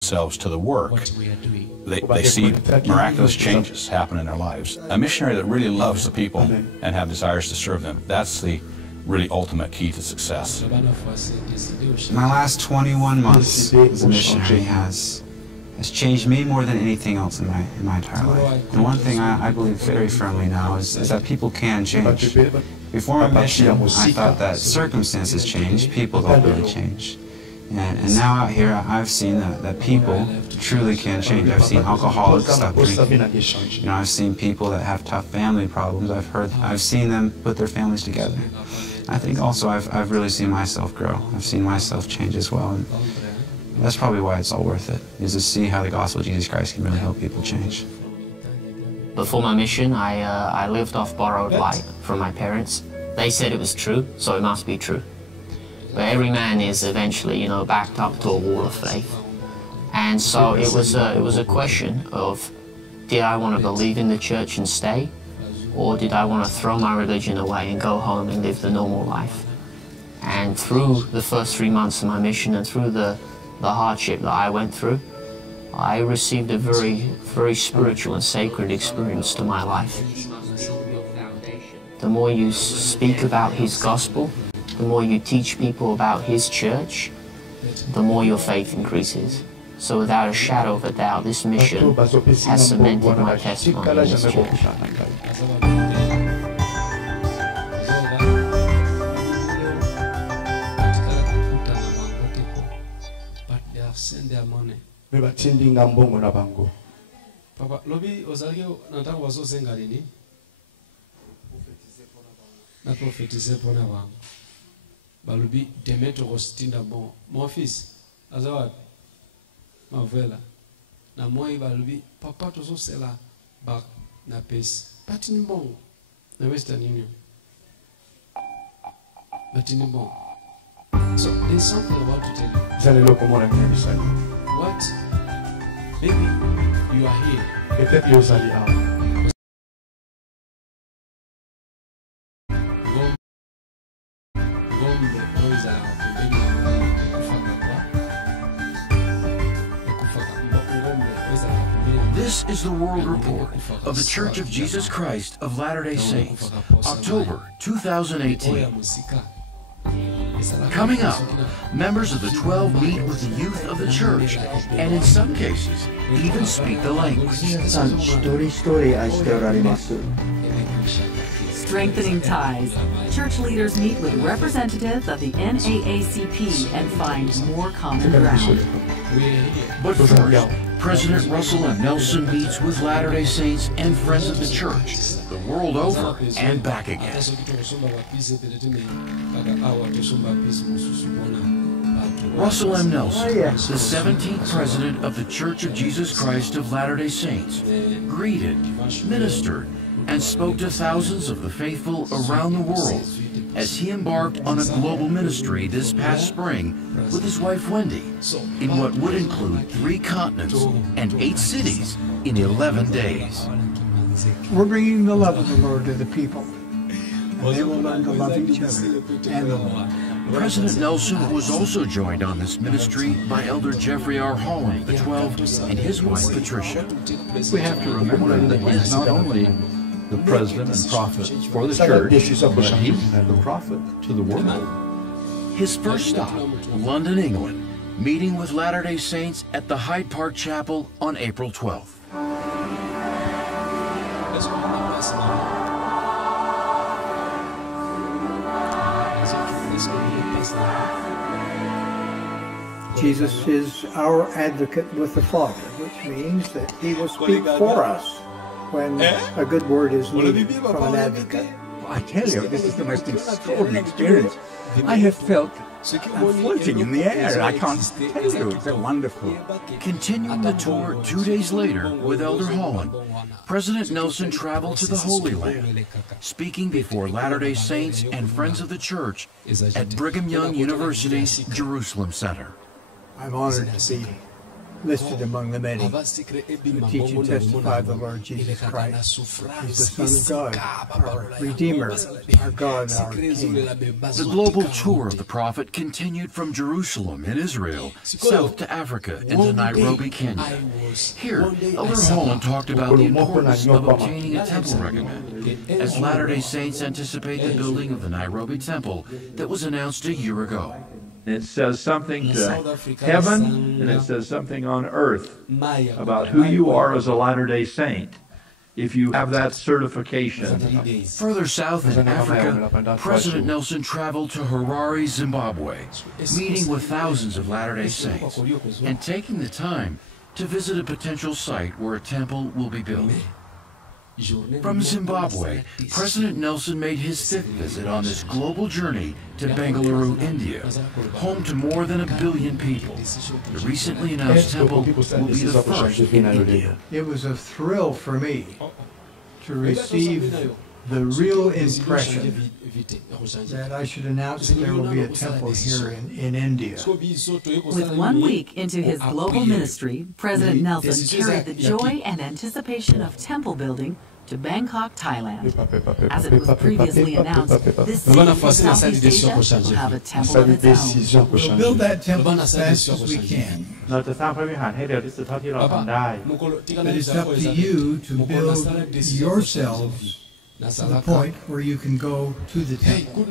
themselves to the work, they see miraculous changes happen in their lives. A missionary that really loves the people and have desires to serve them, that's the really ultimate key to success. My last 21 months as a missionary has changed me more than anything else in my entire life. And one thing I believe very firmly now is that people can change. Before my mission, I thought that circumstances change, people don't really change. And now out here, I've seen that people truly can change. I've seen alcoholics stop drinking. You know, I've seen people that have tough family problems. I've seen them put their families together. I think also I've really seen myself grow. I've seen myself change as well. And that's probably why it's all worth it, is to see how the gospel of Jesus Christ can really help people change. Before my mission, I lived off borrowed light from my parents. They said it was true, so it must be true. But every man is eventually, you know, backed up to a wall of faith. And so it was a question of, did I want to believe in the church and stay? Or did I want to throw my religion away and go home and live the normal life? And through the first 3 months of my mission and through the hardship that I went through, I received a very, very spiritual and sacred experience to my life. The more you speak about His gospel, the more you teach people about His church, the more your faith increases. So without a shadow of a doubt, this mission has cemented my testimony in this church. Papa, lobi ozali nataka wazosenga lini? Na prophétiser pour na wangu. Balobi demettre rostinda bon. Mon fils, azawa mavela. Na moi balobi papa tozo sela ba na pesi. Patini bon. Na Western Union. Patini bon. So there's something about to tell you. What? Maybe you are here. This is the World Report of the Church of Jesus Christ of Latter-day Saints, October 2018. Coming up, members of the 12 meet with the youth of the church, and in some cases, even speak the language. Strengthening ties. Church leaders meet with representatives of the NAACP and find more common ground. But first, President Russell M. Nelson meets with Latter-day Saints and friends of the church, the world over and back again. Russell M. Nelson, the 17th President of the Church of Jesus Christ of Latter-day Saints, greeted, ministered, and spoke to thousands of the faithful around the world as he embarked on a global ministry this past spring with his wife Wendy in what would include 3 continents and 8 cities in 11 days. We're bringing the love of the Lord to the people. And they will learn to love each other and the Lord. President Nelson was also joined on this ministry by Elder Jeffrey R. Holland, the 12, and his wife Patricia. We have to remember that he's not only the president and prophet for the church, but he's the prophet to the world. His first stop, London, England, meeting with Latter-day Saints at the Hyde Park Chapel on April 12th. Jesus is our advocate with the Father, which means that He will speak for us when a good word is needed from an advocate. I tell you, this is the most extraordinary experience. I have felt I'm floating in the air. I can't tell you, it's so wonderful. Continuing the tour 2 days later with Elder Holland, President Nelson traveled to the Holy Land, speaking before Latter-day Saints and friends of the church at Brigham Young University's Jerusalem Center. I'm honored to be listed among the many who teach and testify the Lord Jesus Christ is the Son of God, our Redeemer, our God, our King. The global tour of the prophet continued from Jerusalem in Israel, south to Africa, into Nairobi, Kenya. Here, Elder Holland talked about the importance of obtaining a temple recommend, as Latter-day Saints anticipate the building of the Nairobi Temple that was announced a year ago. It says something to heaven, and it says something on earth about who you are as a Latter-day Saint, if you have that certification. Further south in Africa, President Nelson traveled to Harare, Zimbabwe, meeting with thousands of Latter-day Saints, and taking the time to visit a potential site where a temple will be built. From Zimbabwe, President Nelson made his fifth visit on this global journey to Bengaluru, India, home to more than 1 billion people. The recently announced temple will be the first in India. It was a thrill for me to receive the real impression that I should announce that there will be a temple here in India. With 1 week into his global ministry, President Nelson carried the joy and anticipation of temple building to Bangkok, Thailand. As it was previously announced, this city in Southeast Asia will have a temple of its own. We'll build that temple as fast as we can. But it's up to you to build yourselves to the point where you can go to the temple.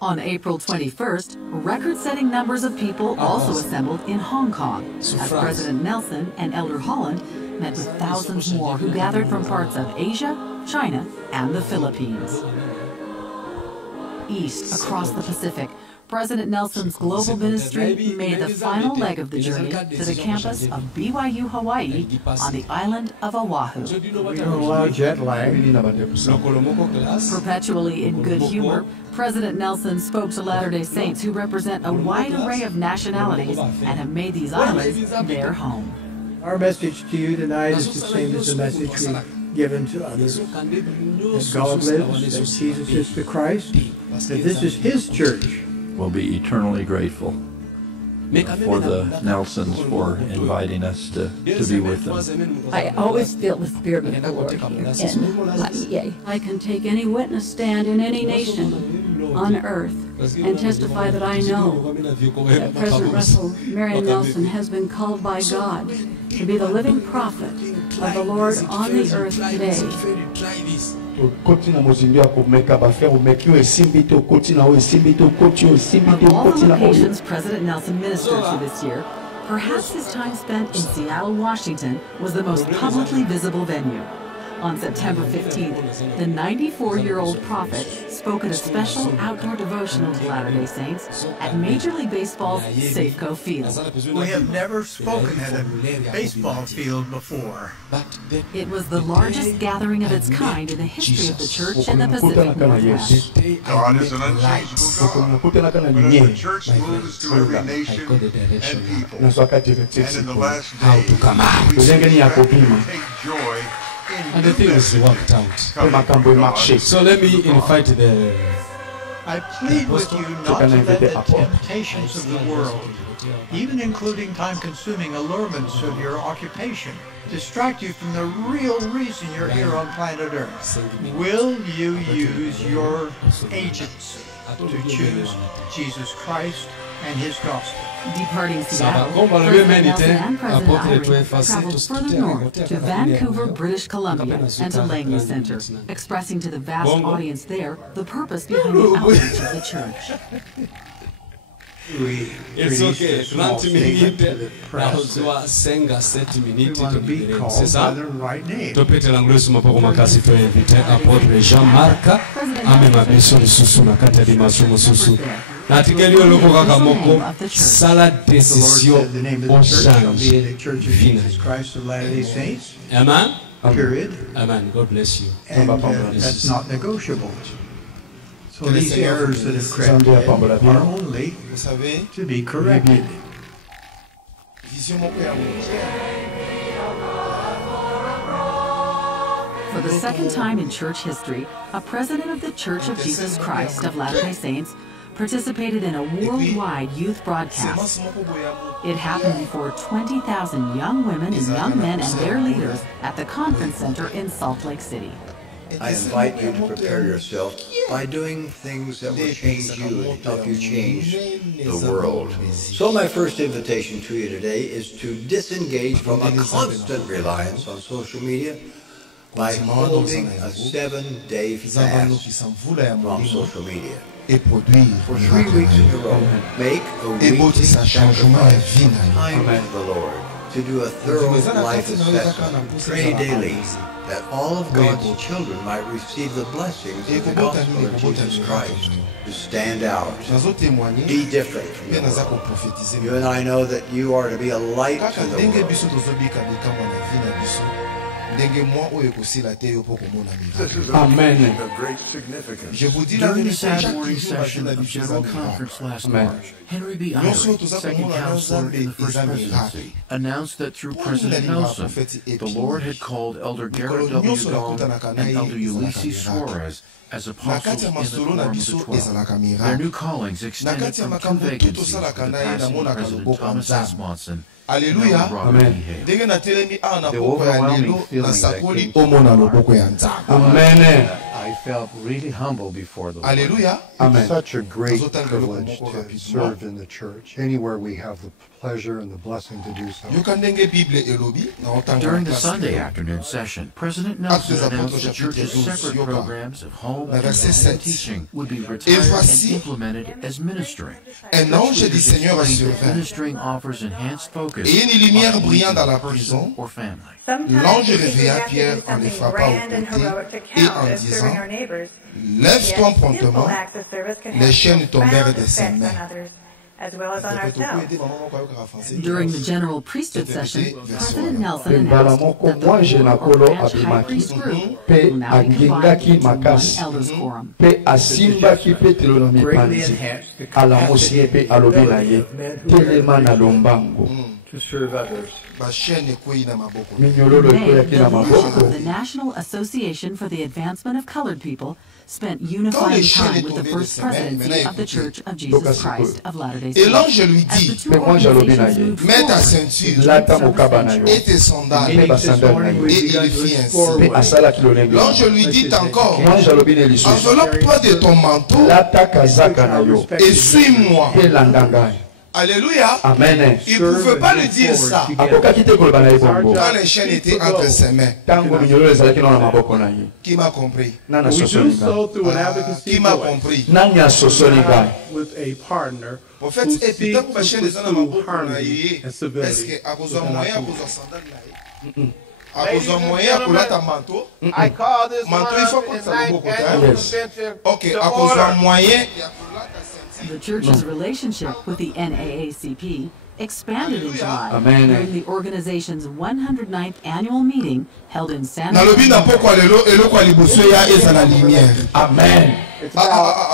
On April 21st, record-setting numbers of people also assembled in Hong Kong, as President Nelson and Elder Holland met with thousands more who gathered from parts of Asia, China, and the Philippines. East, across the Pacific, President Nelson's global ministry made the final leg of the journey to the campus of BYU Hawaii on the island of Oahu. We don't allow jet lag. Perpetually in good humor, President Nelson spoke to Latter-day Saints who represent a wide array of nationalities and have made these islands their home. Our message to you tonight is the same as the message we've given to others. That God lives, that Jesus is the Christ, that this is His church. We'll be eternally grateful for the Nelsons for inviting us to be with them. I always feel the Spirit of the Lord here in IEA. I can take any witness stand in any nation on earth and testify that I know that President Russell Marion Nelson has been called by God to be the living prophet of the Lord on the earth today. Of all the locations President Nelson ministered to this year, perhaps his time spent in Seattle, Washington was the most publicly visible venue. On September 15th, the 94-year-old prophet spoke at a special outdoor devotional to Latter-day Saints at Major League Baseball's Safeco Field. We have never spoken at a baseball field before. It was the largest gathering of its kind in the history of the church in the Pacific Northwest. God is an unchangeable God, but as the church moves to every nation and people, and in the last days, we take joy. And the thing is worked out. So let me invite the... I plead with you not to let the temptations of the world, even including time-consuming allurements of your occupation, distract you from the real reason you're here on planet Earth. Will you use your agents to choose Jesus Christ and His gospel? Departing Seattle, President Nelson and President Irene traveled further north to Vancouver, British Columbia, and to Langley Center, expressing to the vast audience there the purpose behind the outreach of the church. It's okay, 30 minutes, naozwa senga 7 minutes C'est ça? topete langwesu mapoko makasi to invite apôtre Jean-Marc amema biso lisusu na kati ya dimanche mosusu na tikeli oloko kaka moko sala décision au change Amen. Period. Amen. God bless you. And that's not negotiable. So these errors that have crept in are only to be corrected. For the second time in church history, a president of the Church of Jesus Christ of Latter-day Saints participated in a worldwide youth broadcast. It happened before 20,000 young women and young men and their leaders at the conference center in Salt Lake City. I invite you to prepare yourself by doing things that will change you and help you change the world. So my first invitation to you today is to disengage from a constant reliance on social media by holding a 7-day fast from social media. For 3 weeks in a row, make a weekly sacrifice time with the Lord to do a thorough life assessment. Pray daily that all of God's children might receive the blessings of the gospel of Jesus Christ, to stand out, be different from the world. You and I know that you are to be a light to the world. Amen. During the Saturday morning session of General Conference last March, Henry B. Eyre, second counselor in the First Presidency, announced that through President Nelson, the Lord had called Elder Garrett W. Gong and Elder Ulysses Suarez as apostles in the Quorum of the 12. Their new callings extended from 2 vacancies with the passing of President Thomas S. Monson. Alléluia. Amen. The overwhelming feeling Amen. I felt really humble before the Lord. Alléluia. It's such a great privilege to serve in the church. Anywhere we have the pleasure and the blessing to do so. During the Sunday afternoon session, President Nelson announced the church's separate programs of home and teaching would be retired and implemented as ministering. Ministering offers enhanced focus on person or family. L'ange réveilla Pierre en les frappant au côté et en disant, lève-toi promptement. Les chaînes tombèrent de ses mains. During the general priesthood session, President Nelson announced that the Branch High Priest Group will now be combined into one elders quorum. To serve others. May, the National Association for the Advancement of Colored People spent unifying time with the First Presidency of the Church of Jesus Christ of Latter-day Saints. As the two organizations moved forward, et tes sandales, et il fit ainsi. L'ange lui dit encore, enveloppe-toi de ton manteau et suis-moi. Alléluia. Amen. Il ne pouvait pas le dire ça quand les chaînes étaient entre ses mains. Qui m'a compris? Qui m'a compris? With a partner en fait, et puis tant que ma chaîne est dans ma boucle, est-ce que à cause de moyen, à cause de sandales là, à cause de moyen, pour la ta manteau, manteau il faut qu'on s'en beaucoup. Ok, à cause de moyen. The church's relationship with the NAACP expanded in July Amen. during the organization's 109th annual meeting held in San Nalobi na pokwa lelo eloko liboso ya eza la lumière. Amen.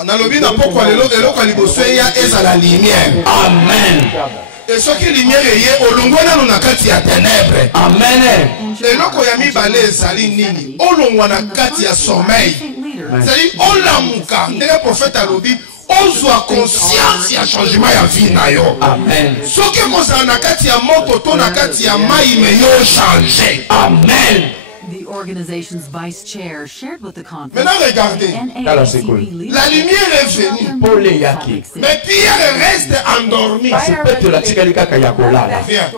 Nalobi na pokwa lelo eloko liboso ya eza la lumière. Amen. Et ce qui lumière est olongwana na kati ya ténèbres. Amen. Eloko ya mibale ezali nini? Olongwana kati ya sommeil. C'est-à-dire olamuka ndenge prophète alobi ozwa conscience ya changement ya vie na yo. Amen. Soki kozala na kati ya moto to na kati ya mai me yo changer. Amen. The organization's vice chair shared with the conference. Maintenant regardez, la lumière est venue, mais Pierre reste endormi. Viens,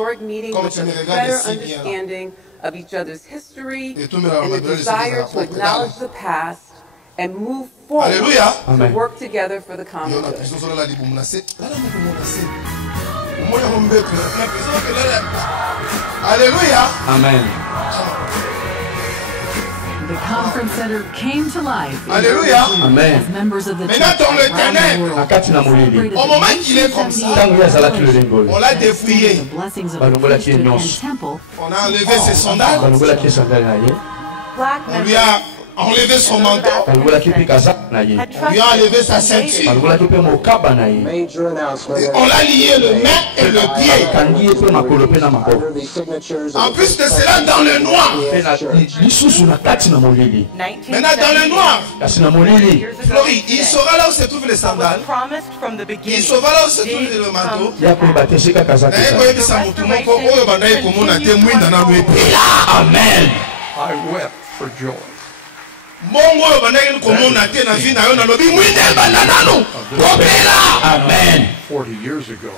comme tu me regardes si bien. Of each other's history and the desire to acknowledge the past and move forward to work together for the common good. Alléluia. Amen. The conference center came to life. Alléluia. Amen. As members of the Maintenant dans le ténèbre, au moment qu'il est comme ça, on l'a dépouillé. On a enlevé ses sandales. On lui a enlevé son manteau, lui a enlevé sa ceinture, et on l'a lié le main et le pied. En plus de cela, dans le noir. Maintenant, dans le noir, Flori, il saura là où se trouvent les sandales, il saura là où se trouve le manteau. Amen. I wept for joy. Amen. 40 years ago.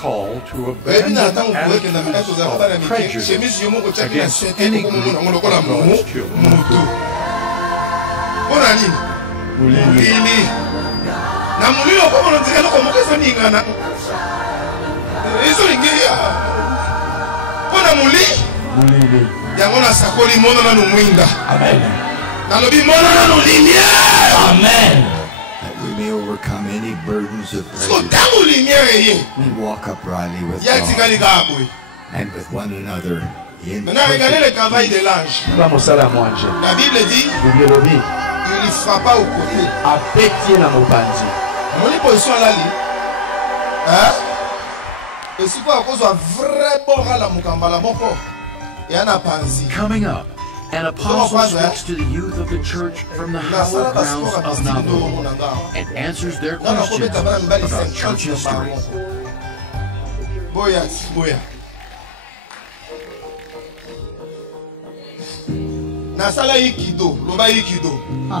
Call to abandon attitudes of prejudice against any group of God's children. Mulili na mulili okomo nzika loko mokeso ningana iso lingia pona mulili yango na sakoli mono na numwinga. Amen. Na lobi mono na nulimie. Amen. That we may overcome any burdens of prejudice and walk uprightly with God and with one another in regardez le travail de l'ange. La Bible dit il ne frappa au côté. Mon position là, hein? Et si quoi, à cause d'un vrai bon à la mukambala moko, il y en a panzi. Coming up, an apostle speaks to the youth of the church from the hallowed grounds of Nauvoo and answers their questions about church history. Boya. On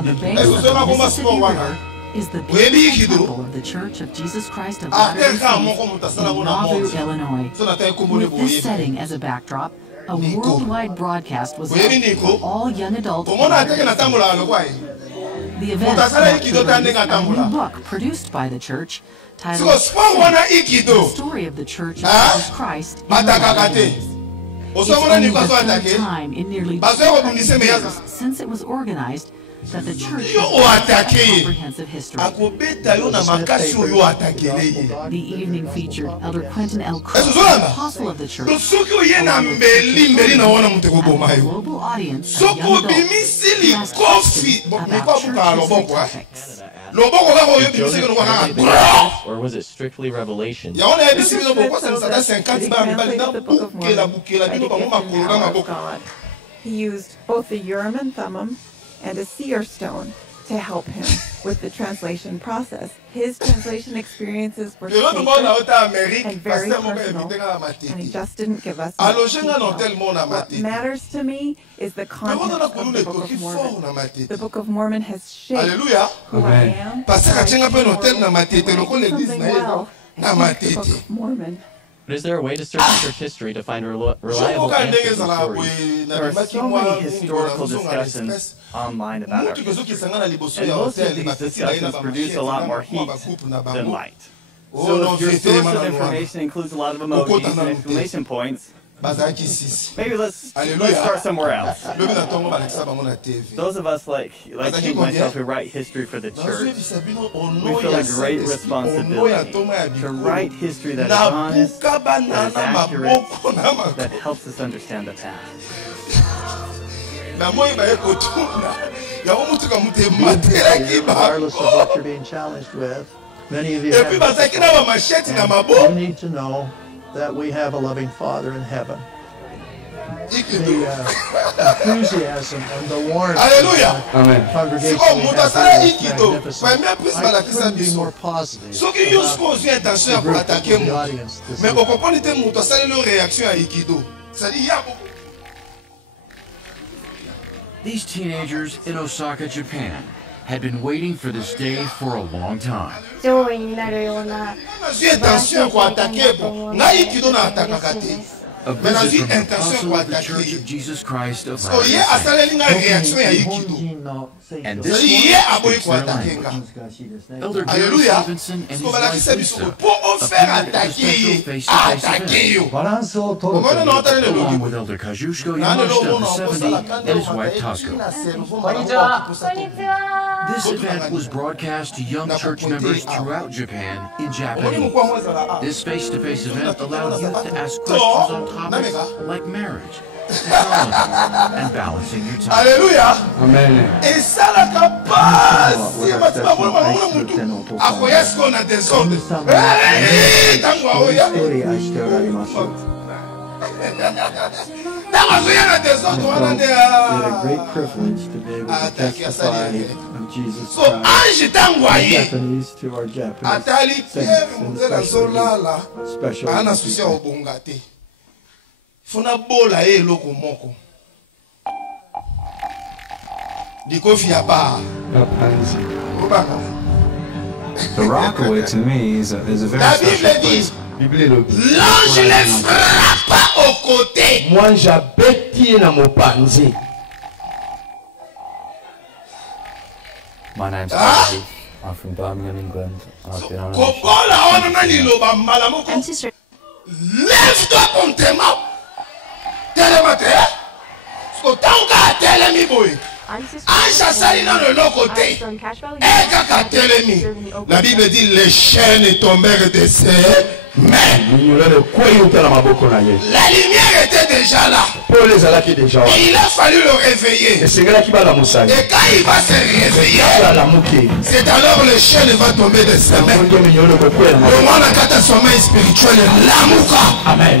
the base of the Mississippi River is the beautiful temple of the Church of Jesus Christ of Latter-day Saints in Nauvoo, Illinois. With this setting as a backdrop, a worldwide broadcast was held for all young adults. The event marked the release of a new book produced by the church titled The Story of the Church of Jesus Christ in the Latter-day Saints. It's only the third time in nearly 200 years since it was organized that the church has a comprehensive history. The evening featured Elder Quentin L. Crowe, apostle of the church, along with a global audience of young adults who asked questions about church topics. Or was it strictly revelation? The Book of Mormon, God. He used both the Urim and Thummim and a seer stone to help him with the translation process. His translation experiences were sacred and very personal, and he just didn't give us much detail. What matters to me is the content of the Book of Mormon. The Book of Mormon has shaped who I am. I something well with the Book of Mormon. But is there a way to search church history to find reliable answers and stories? There are so many historical discussions online about our history, and most of these discussions produce a lot more heat than light. So if your source of information includes a lot of emojis and exclamation points, maybe let's start somewhere else. Those of us like myself who write history for the church, we feel a great responsibility to write history that is honest, that is accurate, that helps us understand the past. Regardless of what you're being challenged with, many of you have you need to know that we have a loving Father in heaven. The enthusiasm and the warmth of the congregation we have here is magnificent. I couldn't be more positive about the group of the audience this evening. These teenagers in Osaka, Japan, had been waiting for this day for a long time. a visit from the apostle of the Church of Jesus Christ of Latter-day Saints. And this one speaks their language. Elder Gary Stevenson and his wife Lisa appeared at the special face-to-face event, along with Elder Kajushko Yamashita of the 70 and his wife Tasko. This event was broadcast to young church members throughout Japan in Japanese. This face-to-face event allowed youth to ask questions on topics like marriage, and balancing your time. Alléluia. Amen. Et ça la capacité, a des ondes. So ange t'envoyé atali Pierre muzela solala ana souci obongate funa bola eloko moko dikofia ba The Rockaway to me is a very special place. L'ange les frappa au côté. Moi j'abeti na mopanzi. My name's Andy. I'm from Birmingham, England. I've been on a mission. Lève-toi comme tes mains. Télématé. La Bible dit les chaînes tombèrent de ses mains. La lumière était déjà là. Il a fallu le réveiller. Et quand il va se réveiller, c'est alors les chaînes vont tomber de ses mains. Le monde a un sommeil spirituel. Amen.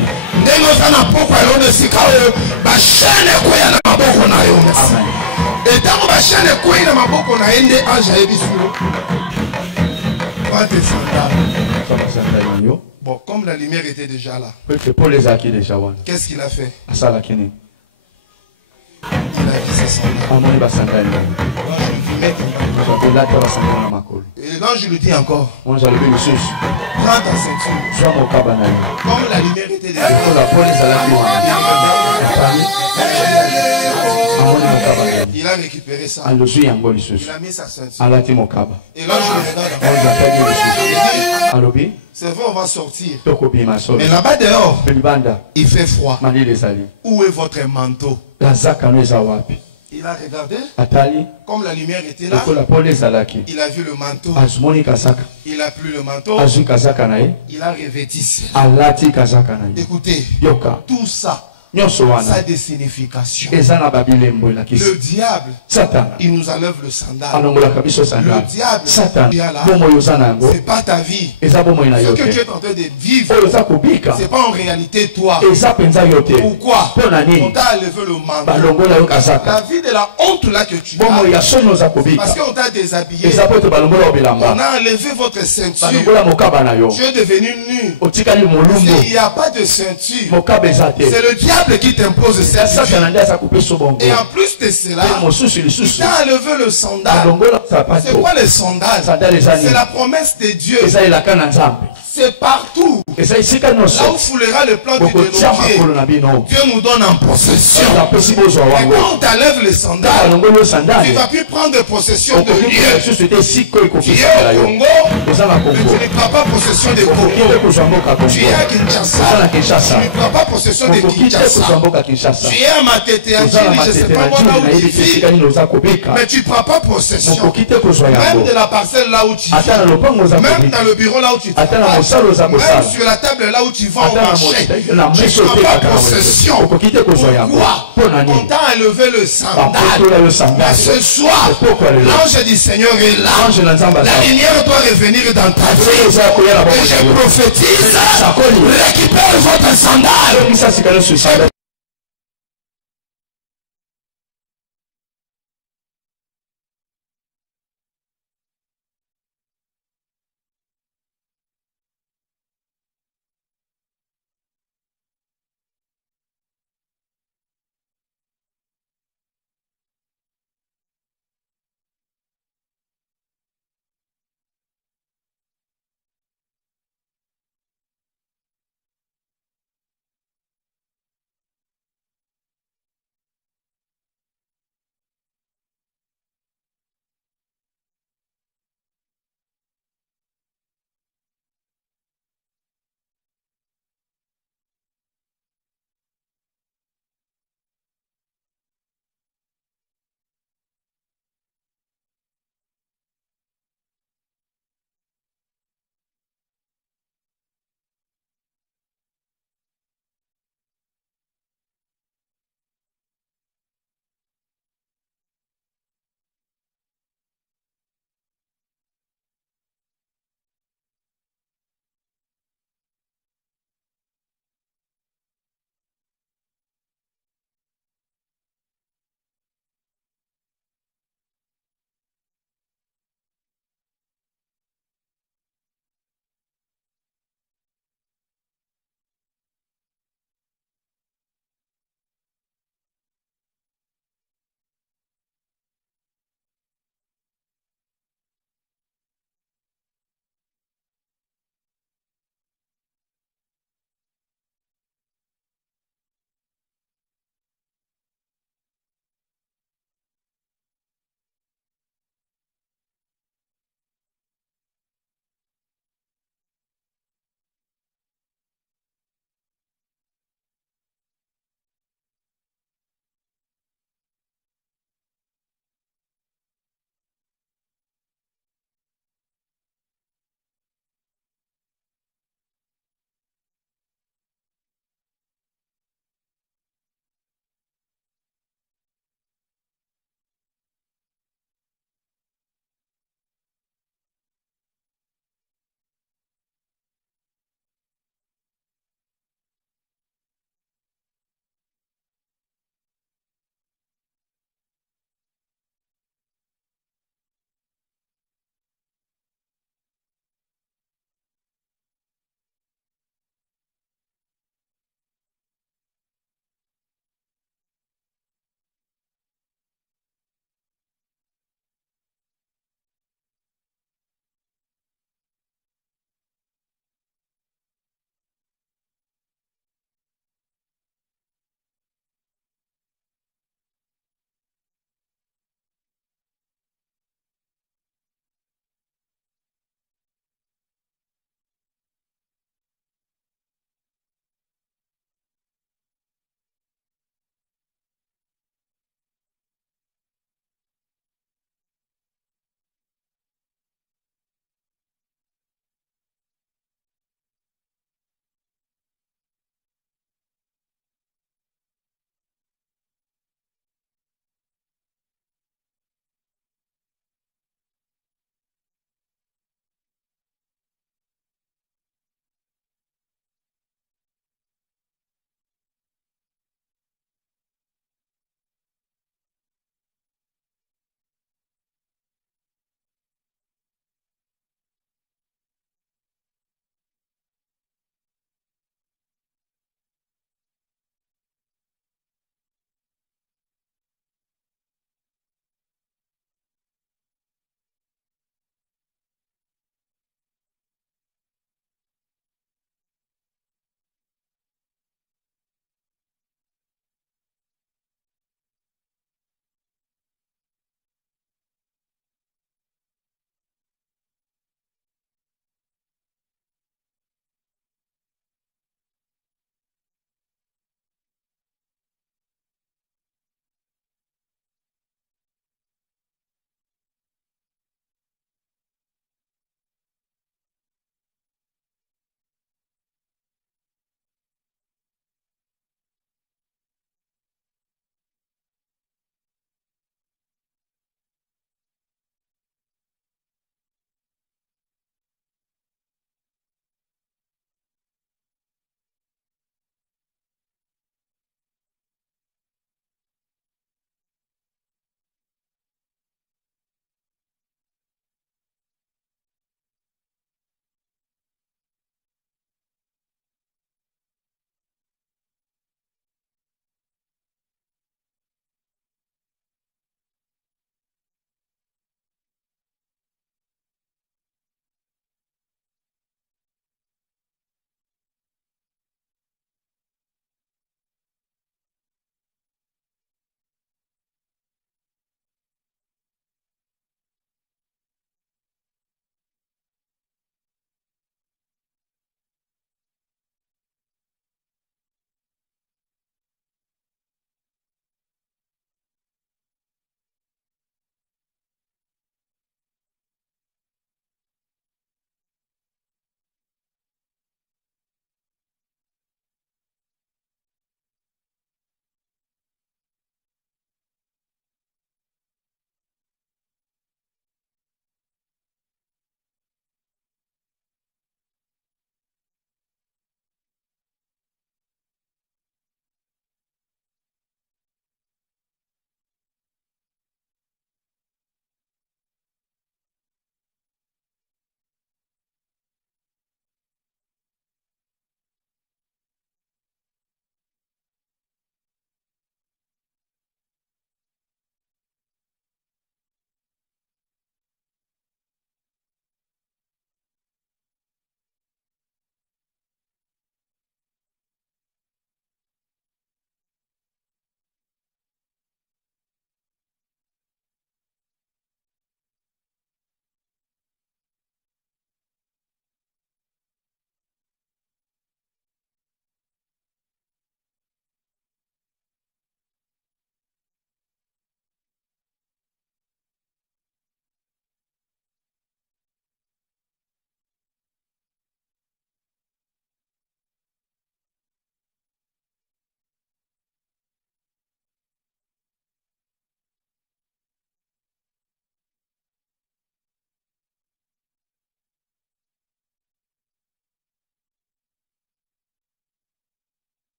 Et tant que ma chaîne est coincée dans ma bouche, on a un des anges à Ebisou. Bon, comme la lumière était déjà là, qu'est-ce qu'il a fait? Il a mis ses sandales. Et l'ange lui dit encore, prends ta ceinture. Comme la lumière était déjà là, il a récupéré ça. Il a mis sa ceinture. Et là, je regarde. C'est vrai, on va sortir. Mais là-bas dehors, il fait froid. Où est votre manteau? Il a regardé. Comme la lumière était là, il a vu le manteau. Il a pris le manteau. Il a revêti. Écoutez, tout ça, ça a des significations. Le diable, il nous enlève le sandal. Le diable, c'est pas ta vie. Ce que tu es en train de vivre, c'est pas en réalité toi. Pourquoi? On t'a enlevé le manteau. La vie de la honte là que tu as, parce qu'on t'a déshabillé. On a enlevé votre ceinture. Tu es devenu nu. S'il n'y a pas de ceinture, c'est le diable qui t'impose cette vie. Et en plus de cela, il t'a enlevé le sandal. C'est quoi le sandal? C'est la promesse de Dieu. C'est partout. Là où foulera le plan du dénouement, Dieu nous donne en possession. Et quand on t'enlève les sandales, tu ne vas plus prendre possession de lieu. Tu es au Congo, mais tu ne prends pas possession de Congo. Tu es à Kinshasa, tu ne prends pas possession de Kinshasa. Tu es à Matete, je ne sais pas moi là où tu vis, mais tu ne prends pas possession. Même de la parcelle là où tu vis, même dans le bureau là où tu travailles, même sur la table là où tu vas au marché, tu ne prends pas possession. Pourquoi? On t'a enlevé le sandal. Mais ce soir, l'ange du Seigneur est là. La lumière doit revenir dans ta vie. Et je prophétise, récupère votre sandal.